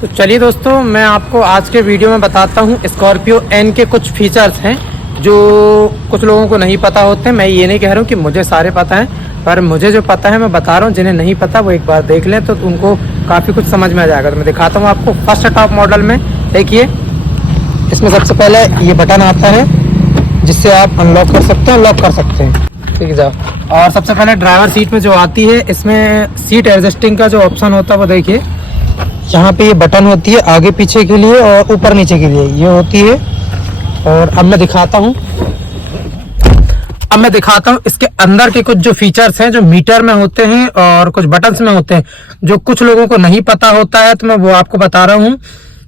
तो चलिए दोस्तों, मैं आपको आज के वीडियो में बताता हूँ स्कॉर्पियो एन के कुछ फीचर्स हैं जो कुछ लोगों को नहीं पता होते हैं। मैं ये नहीं कह रहा हूँ कि मुझे सारे पता हैं, पर मुझे जो पता है मैं बता रहा हूँ। जिन्हें नहीं पता वो एक बार देख लें तो उनको काफ़ी कुछ समझ में आ जाएगा। तो मैं दिखाता हूँ आपको। फर्स्ट टॉप मॉडल में देखिए, इसमें सबसे पहले ये बटन आता है जिससे आप अनलॉक कर सकते हैं, लॉक कर सकते हैं, ठीक है साहब। और सबसे पहले ड्राइवर सीट में जो आती है, इसमें सीट एडजस्टिंग का जो ऑप्शन होता है वो देखिए, यहाँ पे ये बटन होती है आगे पीछे के लिए और ऊपर नीचे के लिए ये होती है। और अब मैं दिखाता हूँ इसके अंदर के कुछ जो फीचर्स हैं जो मीटर में होते हैं और कुछ बटन्स में होते हैं, जो कुछ लोगों को नहीं पता होता है। तो मैं वो आपको बता रहा हूँ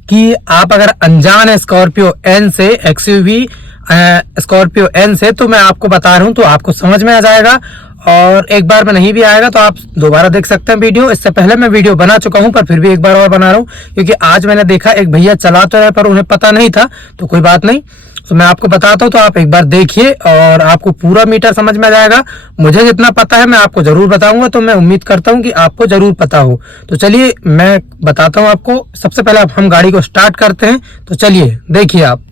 कि आप अगर अनजान है स्कॉर्पियो एन से, एक्सयूवी स्कॉर्पियो एन से, तो मैं आपको बता रहा हूँ तो आपको समझ में आ जाएगा। और एक बार में नहीं भी आएगा तो आप दोबारा देख सकते हैं वीडियो। इससे पहले मैं वीडियो बना चुका हूं, पर फिर भी एक बार और बना रहा हूं क्योंकि आज मैंने देखा एक भैया चला तो रहे पर उन्हें पता नहीं था। तो कोई बात नहीं, तो मैं आपको बताता हूं, तो आप एक बार देखिए और आपको पूरा मीटर समझ में आ जाएगा। मुझे जितना पता है मैं आपको जरूर बताऊंगा, तो मैं उम्मीद करता हूं कि आपको जरूर पता हो। तो चलिए मैं बताता हूं आपको। सबसे पहले हम गाड़ी को स्टार्ट करते हैं, तो चलिए देखिए आप।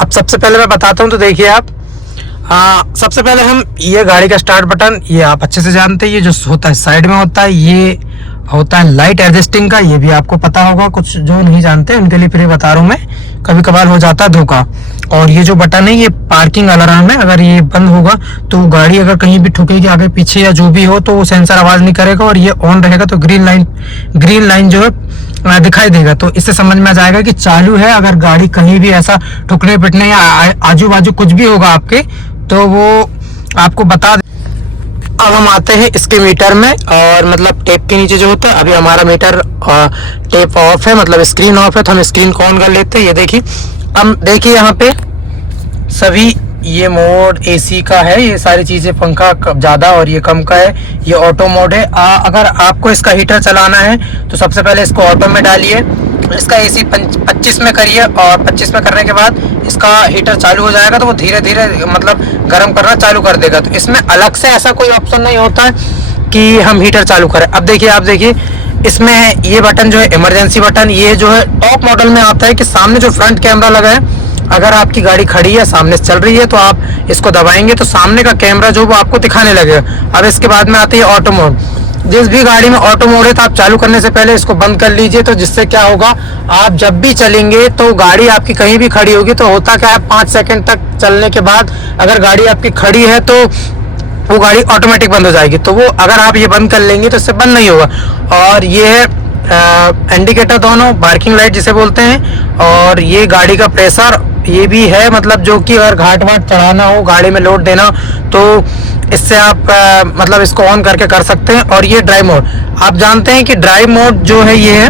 अब सबसे पहले मैं बताता हूं, तो देखिए आप। सबसे पहले हम ये गाड़ी का स्टार्ट बटन, ये आप अच्छे से जानते हैं, ये जो होता है साइड में होता है, ये होता है लाइट एडजस्टिंग का। ये भी आपको पता होगा, कुछ जो नहीं जानते उनके लिए फिर बता रहा हूँ मैं, कभी कभार हो जाता है धोखा। और ये जो बटन है ये पार्किंग अलार्म है। अगर ये बंद होगा तो गाड़ी अगर कहीं भी ठुकेगी आगे पीछे या जो भी हो तो वो सेंसर आवाज नहीं करेगा, और ये ऑन रहेगा तो ग्रीन लाइन जो है दिखाई देगा। तो इससे समझ में आ जाएगा कि चालू है। अगर गाड़ी कहीं भी ऐसा ठुकने पिटने या आजू बाजू कुछ भी होगा आपके, तो वो आपको बता दे। अब हम आते हैं इसके मीटर में, और मतलब टेप के नीचे जो होता है, अभी हमारा मीटर टेप ऑफ है, मतलब स्क्रीन ऑफ है, तो हम स्क्रीन को ऑन कर लेते हैं। ये देखिए, अब देखिए यहाँ पे सभी ये मोड एसी का है, ये सारी चीजें, पंखा ज्यादा और ये कम का है, ये ऑटो मोड है। अगर आपको इसका हीटर चलाना है तो सबसे पहले इसको ऑटो में डालिए, इसका एसी 25 में करिए, और 25 में करने के बाद इसका हीटर चालू हो जाएगा, तो वो धीरे धीरे मतलब गर्म करना चालू कर देगा। तो इसमें अलग से ऐसा कोई ऑप्शन नहीं होता है कि हम हीटर चालू करें। अब देखिए, आप देखिए इसमें ये बटन जो है इमरजेंसी बटन, ये जो है टॉप मॉडल में आता है कि सामने जो फ्रंट कैमरा लगा है, अगर आपकी गाड़ी खड़ी है सामने से चल रही है तो आप इसको दबाएंगे तो सामने का कैमरा जो वो आपको दिखाने लगेगा। अब इसके बाद में आती है ऑटो मोड। जिस भी गाड़ी में ऑटो मोड है तो आप चालू करने से पहले इसको बंद कर लीजिए, तो जिससे क्या होगा, आप जब भी चलेंगे तो गाड़ी आपकी कहीं भी खड़ी होगी तो होता क्या है, 5 सेकंड तक चलने के बाद अगर गाड़ी आपकी खड़ी है तो वो गाड़ी ऑटोमेटिक बंद हो जाएगी। तो वो अगर आप ये बंद कर लेंगे तो इससे बंद नहीं होगा। और ये है इंडिकेटर, दोनों पार्किंग लाइट जिसे बोलते हैं, और ये गाड़ी का प्रेशर ये भी है, मतलब जो कि अगर घाट वाट चढ़ाना हो, गाड़ी में लोड देना, तो इससे आप मतलब इसको ऑन करके कर सकते हैं। और ये ड्राइव मोड, आप जानते हैं कि ड्राइव मोड जो है ये है,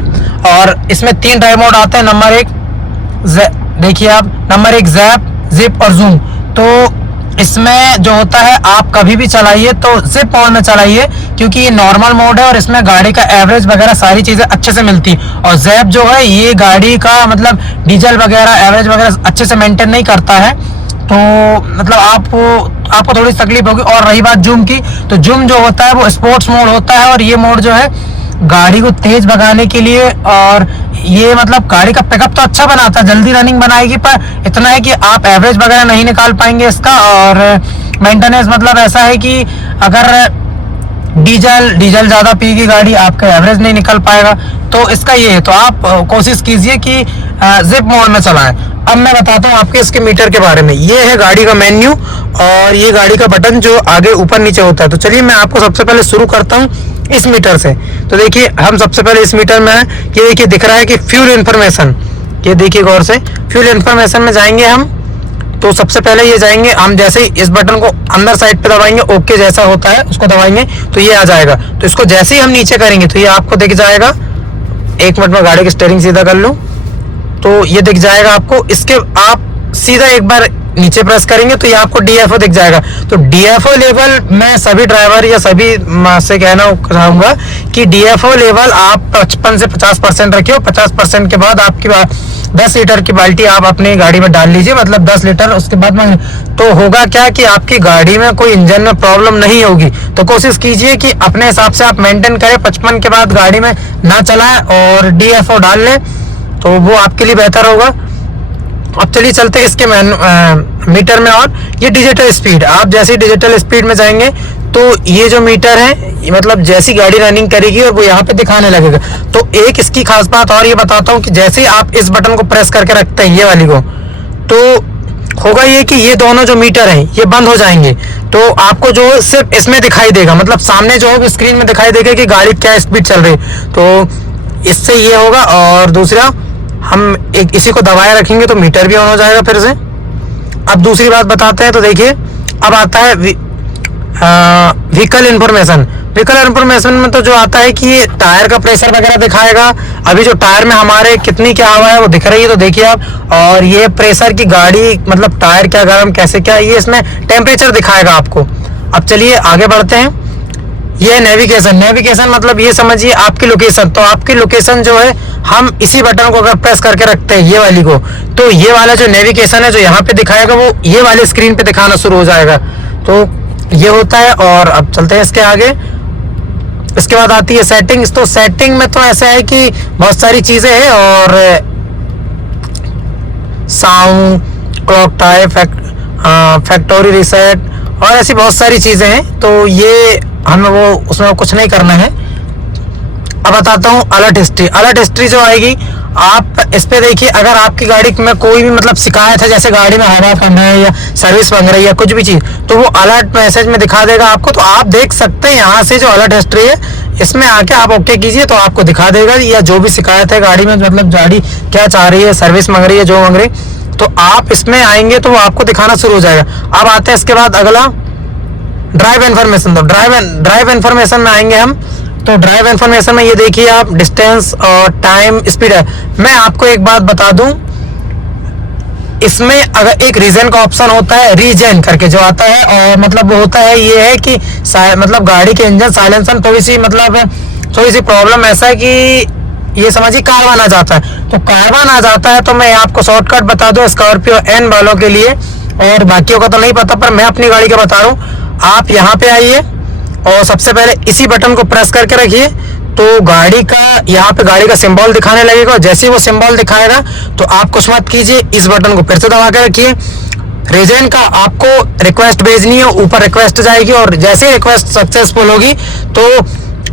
और इसमें 3 ड्राइव मोड आते हैं। नंबर 1 देखिए आप, नंबर 1 ज़ैप, जिप और जूम। तो इसमें जो होता है, आप कभी भी चलाइए तो जिप मोड में चलाइए, क्योंकि ये नॉर्मल मोड है और इसमें गाड़ी का एवरेज वगैरह सारी चीजें अच्छे से मिलती है। और ज़ैप जो है ये गाड़ी का मतलब डीजल वगैरह एवरेज वगैरह अच्छे से मेंटेन नहीं करता है, तो मतलब आपको थोड़ी तकलीफ होगी। और रही बात जूम की, तो जूम जो होता है वो स्पोर्ट्स मोड होता है, और ये मोड जो है गाड़ी को तेज भगाने के लिए, और ये मतलब गाड़ी का पिकअप तो अच्छा बनाता है, जल्दी रनिंग बनाएगी, पर इतना है कि आप एवरेज वगैरह नहीं निकाल पाएंगे इसका। और मेंटेनेंस मतलब ऐसा है कि अगर डीजल ज्यादा पिएगी गाड़ी, आपका एवरेज नहीं निकल पाएगा। तो इसका ये है, तो आप कोशिश कीजिए कि जिप मोड में चलाएं। अब मैं बताता हूँ आपके इसके मीटर के बारे में। ये है गाड़ी का मेन्यू, और ये गाड़ी का बटन जो आगे ऊपर नीचे होता है। तो चलिए मैं आपको सबसे पहले शुरू करता हूँ इस मीटर से। तो देखिए, हम सबसे पहले इस मीटर में, ये देखिए दिख रहा है कि फ्यूल इन्फॉर्मेशन, ये देखिए गौर से, फ्यूल इन्फॉर्मेशन में जाएंगे हम। तो सबसे पहले ये जाएंगे हम, जैसे ही इस बटन को अंदर साइड पे दबाएंगे, ओके जैसा होता है उसको दबाएंगे तो ये आ जाएगा। तो इसको जैसे ही हम नीचे करेंगे तो ये आपको दिख जाएगा। 1 मिनट में गाड़ी की स्टीयरिंग सीधा कर लूं तो ये दिख जाएगा आपको। इसके आप सीधा एक बार नीचे प्रेस करेंगे तो ये आपको DFO दिख जाएगा। तो DFO लेवल मैं सभी ड्राइवर या सभी से कहना चाहूँगा कि DFO लेवल आप 55 से 50% रखिए। 50% के बाद आपकी 10 लीटर की बाल्टी आप अपनी गाड़ी में डाल लीजिए, मतलब 10 लीटर। उसके बाद में तो होगा क्या कि आपकी गाड़ी में कोई इंजन में प्रॉब्लम नहीं होगी। तो कोशिश कीजिए कि अपने हिसाब से आप मेंटेन करें, 55 के बाद गाड़ी में ना चलाएं और DFO डाल लें, तो वो आपके लिए बेहतर होगा। अब चलिए चलते हैं इसके मीटर में। और ये डिजिटल स्पीड, आप जैसे डिजिटल स्पीड में जाएंगे तो ये जो मीटर है मतलब जैसी गाड़ी रनिंग करेगी और वो यहाँ पे दिखाने लगेगा। तो एक इसकी खास बात और ये बताता हूँ कि जैसे ही आप इस बटन को प्रेस करके रखते हैं ये वाली को, तो होगा ये कि ये दोनों जो मीटर हैं ये बंद हो जाएंगे। तो आपको जो सिर्फ इसमें दिखाई देगा, मतलब सामने जो है स्क्रीन में दिखाई देगा कि गाड़ी क्या स्पीड चल रही है। तो इससे ये होगा। और दूसरा, हम एक इसी को दबाए रखेंगे तो मीटर भी ऑन हो जाएगा फिर से। अब दूसरी बात बताते हैं। तो देखिए अब आता है व्हीकल इन्फॉर्मेशन। व्हीकल इन्फॉर्मेशन में तो जो आता है कि ये टायर का प्रेशर वगैरह दिखाएगा। अभी जो टायर में हमारे कितनी क्या हवा है वो दिख रही है, तो देखिए आप। और ये प्रेशर की गाड़ी मतलब टायर क्या गर्म कैसे क्या, ये इसमें टेम्परेचर दिखाएगा आपको। अब चलिए आगे बढ़ते हैं। ये नेविगेशन। नेविगेशन मतलब ये समझिए आपकी लोकेशन। तो आपकी लोकेशन जो है हम इसी बटन को अगर प्रेस करके रखते हैं ये वाली को, तो ये वाला जो नेविगेशन है जो यहाँ पे दिखाएगा वो ये वाले स्क्रीन पे दिखाना शुरू हो जाएगा। तो ये होता है। और अब चलते हैं इसके आगे। इसके बाद आती है सेटिंग्स। तो सेटिंग में तो ऐसा है कि बहुत सारी चीजें हैं, और sound, clock type, factory reset और ऐसी बहुत सारी चीजें हैं। तो ये हमें वो उसमें कुछ नहीं करना है। अब बताता हूँ अलर्ट हिस्ट्री। अलर्ट हिस्ट्री जो आएगी आप इस पे देखिए, अगर आपकी गाड़ी में कोई भी मतलब शिकायत है, जैसे गाड़ी में हवा कम है या सर्विस मांग रही है कुछ भी चीज, तो वो अलर्ट मैसेज में दिखा देगा आपको। तो आप देख सकते हैं यहाँ से जो अलर्ट हिस्ट्री है इसमें आके आप ओके कीजिए तो आपको दिखा देगा, या जो भी शिकायत है गाड़ी में, मतलब गाड़ी क्या चाह रही है, सर्विस मांग रही है, जो मांग रही, तो आप इसमें आएंगे तो वो आपको दिखाना शुरू हो जाएगा। अब आते हैं इसके बाद अगला ड्राइव इन्फॉर्मेशन। तो ड्राइव इन्फॉर्मेशन में आएंगे हम। तो ड्राइव इन्फॉर्मेशन में ये देखिए आप डिस्टेंस और टाइम, स्पीड है। मैं आपको एक बात बता दूं, इसमें अगर एक रीजन का ऑप्शन होता है, रीजन करके जो आता है, और मतलब वो होता है ये है कि मतलब गाड़ी के इंजन साइलेंसर थोड़ी सी प्रॉब्लम ऐसा है कि ये समझिए कार्बन आ जाता है। तो कार्बन आ जाता है तो मैं आपको शॉर्टकट बता दूं स्कॉर्पियो एन वालों के लिए, और बाकियों का तो नहीं पता, पर मैं अपनी गाड़ी का बता रहा हूँ। आप यहाँ पे आइए और सबसे पहले इसी बटन को प्रेस करके रखिए, तो गाड़ी का यहाँ पे गाड़ी का सिंबल दिखाने लगेगा। और जैसे ही वो सिंबल दिखाएगा तो आप कुछ मत कीजिए, इस बटन को फिर से दबा के रखिए। रीजन का आपको रिक्वेस्ट भेजनी है, ऊपर रिक्वेस्ट जाएगी, और जैसे ही रिक्वेस्ट सक्सेसफुल होगी तो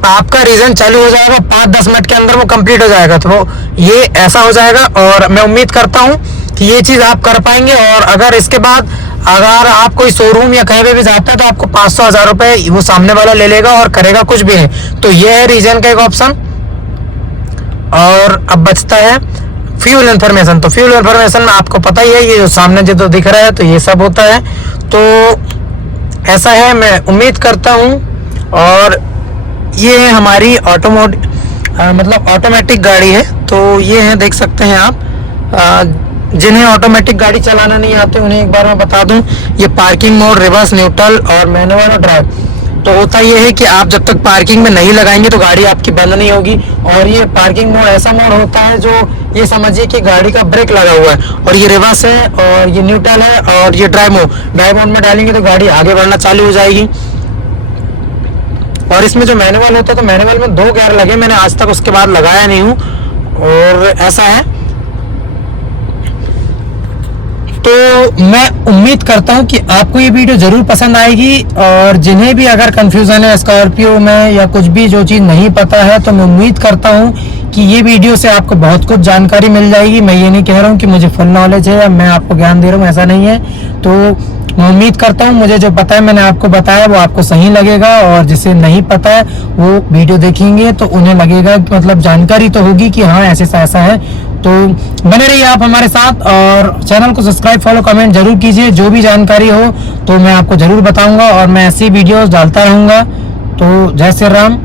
आपका रीजन चालू हो जाएगा। 5-10 मिनट के अंदर वो कंप्लीट हो जाएगा। तो ये ऐसा हो जाएगा, और मैं उम्मीद करता हूँ कि ये चीज़ आप कर पाएंगे। और अगर इसके बाद अगर आप कोई शोरूम या कहीं पे भी जाते हैं तो आपको 500-1000 रुपए वो सामने वाला ले लेगा और करेगा कुछ भी नहीं। तो ये है रीजन का एक ऑप्शन। और अब बचता है फ्यूल इन्फॉर्मेशन। तो फ्यूल इन्फॉर्मेशन में आपको पता ही है, ये जो सामने जो दिख रहा है तो ये सब होता है। तो ऐसा है, मैं उम्मीद करता हूँ। और ये है हमारी मतलब ऑटोमेटिक गाड़ी है। तो ये है, देख सकते हैं आप। जिन्हें ऑटोमेटिक गाड़ी चलाना नहीं आते उन्हें एक बार मैं बता दूं, ये पार्किंग मोड, रिवर्स, न्यूट्रल और मैनुअल और ड्राइव। तो होता ये है कि आप जब तक पार्किंग में नहीं लगाएंगे तो गाड़ी आपकी बंद नहीं होगी। और ये पार्किंग मोड ऐसा मोड होता है जो ये समझिए कि गाड़ी का ब्रेक लगा हुआ है, और ये रिवर्स है, और ये न्यूट्रल है, और ये ड्राइव मोड में डालेंगे तो गाड़ी आगे बढ़ना चालू हो जाएगी। और इसमें जो मैनुअल होता है तो मैनुअल में 2 गियर लगे, मैंने आज तक उसके बाद लगाया नहीं हूँ। और ऐसा है, तो मैं उम्मीद करता हूं कि आपको ये वीडियो जरूर पसंद आएगी। और जिन्हें भी अगर कंफ्यूजन है स्कॉर्पियो में या कुछ भी जो चीज़ नहीं पता है, तो मैं उम्मीद करता हूं कि ये वीडियो से आपको बहुत कुछ जानकारी मिल जाएगी। मैं ये नहीं कह रहा हूं कि मुझे फुल नॉलेज है या मैं आपको ज्ञान दे रहा हूं, ऐसा नहीं है। तो मैं उम्मीद करता हूं मुझे जो पता है मैंने आपको बताया वो आपको सही लगेगा, और जिसे नहीं पता है वो वीडियो देखेंगे तो उन्हें लगेगा कि मतलब जानकारी तो होगी कि हाँ ऐसा है। तो बने रहिए आप हमारे साथ, और चैनल को सब्सक्राइब, फॉलो, कमेंट जरूर कीजिए। जो भी जानकारी हो तो मैं आपको जरूर बताऊंगा, और मैं ऐसी वीडियोस डालता रहूंगा। तो जय श्री राम।